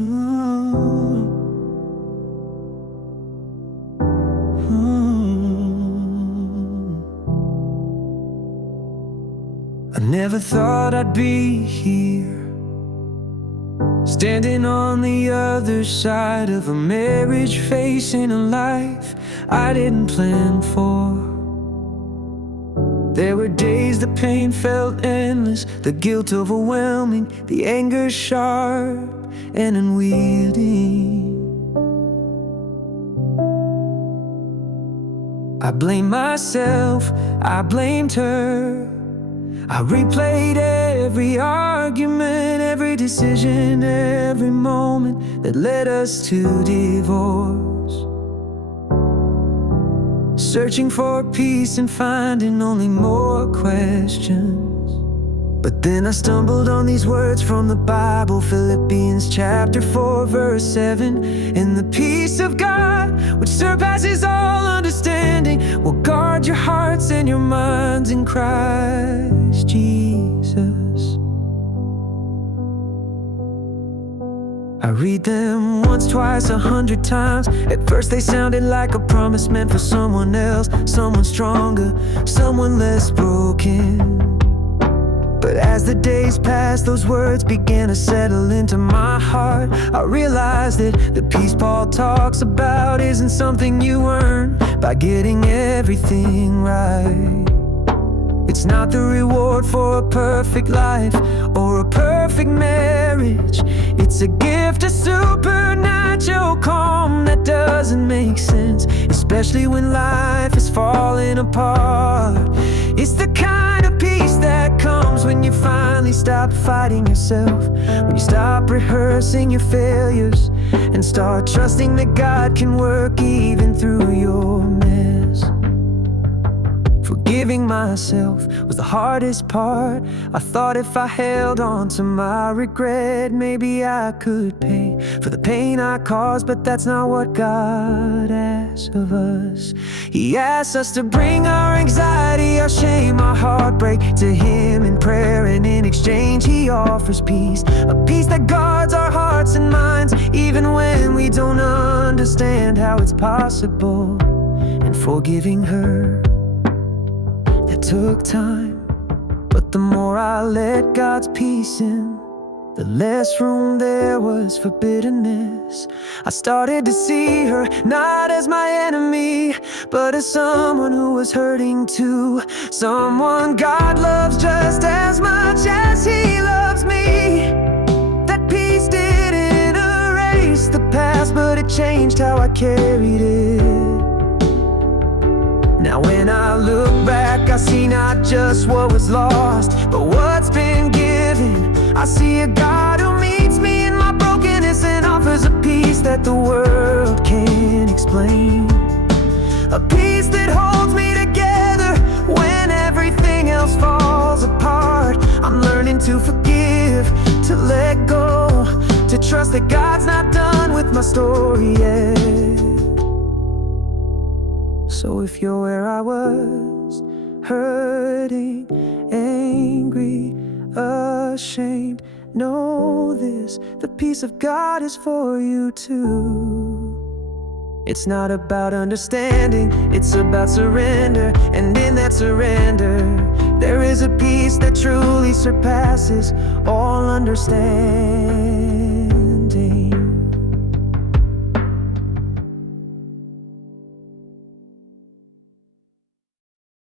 I never thought I'd be here, standing on the other side of a marriage, facing a life I didn't plan for. There were days the pain felt endless, the guilt overwhelming, the anger sharp and unwieldy. I blamed myself, I blamed her. I replayed every argument, every decision, every moment that led us to divorce. Searching for peace and finding only more questions. But then I stumbled on these words from the Bible, Philippians chapter 4, verse 7. And the peace of God, which surpasses all understanding, will guard your hearts and your minds in Christ Jesus. I read them once, twice, 100 times. At first they sounded like a promise meant for someone else, someone stronger, someone less broken. But as the days passed, those words began to settle into my heart. I realized that the peace Paul talks about isn't something you earn by getting everything right. It's not the reward for a perfect life or a perfect marriage. It's a gift, a supernatural calm that doesn't make sense, especially when life is falling apart. It's the kind of peace that comes when you finally stop fighting yourself, when you stop rehearsing your failures and start trusting that God can work even through your mess. Forgiving myself was the hardest part. I thought if I held on to my regret, maybe I could pay for the pain I caused, but that's not what God asks of us. He asks us to bring our anxiety, our shame, our heartbreak to Him in prayer, and in exchange He offers peace, a peace that guards our hearts and minds, even when we don't understand how it's possible. And forgiving her, it took time, but the more I let God's peace in, the less room there was for bitterness. I started to see her not as my enemy, but as someone who was hurting too, someone God loves just as much as He loves me. That peace didn't erase the past, but it changed how I carried it. Now when I look back, I see not just what was lost, but what's been given. I see a God who meets me in my brokenness and offers a peace that the world can't explain. A peace that holds me together when everything else falls apart. I'm learning to forgive, to let go, to trust that God's not done with my story yet. So if you're where I was, hurting, angry, ashamed, know this, the peace of God is for you too. It's not about understanding, it's about surrender. And in that surrender, there is a peace that truly surpasses all understanding.